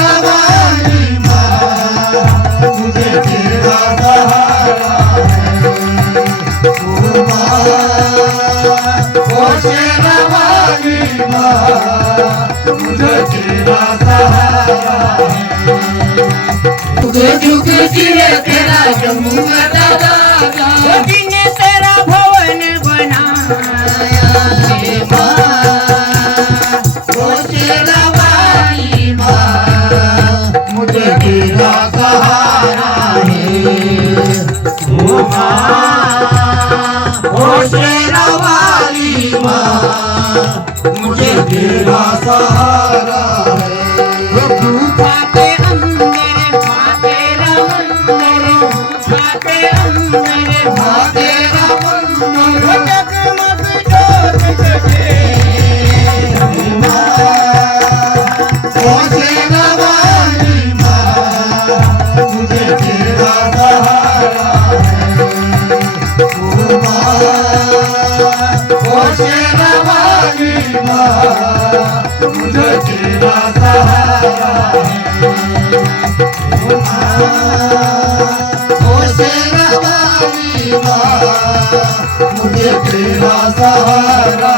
शेरवाली माँ मुझे तेरा सहारा है। ओ माँ ओ शेरवाली माँ मुझे तेरा सहारा है। जुग जिए तेरा जमुना राजा जिने तेरा भवन बनाया हे माँ ओ शेरवाली माँ मुझे तेरा सहारा है। ओ माँ ओ शेरवाली माँ मुझे तेरा सहारा है। गुफा के अंदर माँ तेरा मंदिर, गुफा के अंदर माँ तेरा मंदिर जगमग जोत जगे। हे माँ ओ शेरवाली माँ मुझे तेरा सहारा है। ओ माँ ओ शेरवाली माँ मुझे तेरा सहारा है। ओ माँ ओ शेरवाली माँ मुझे तेरा सहारा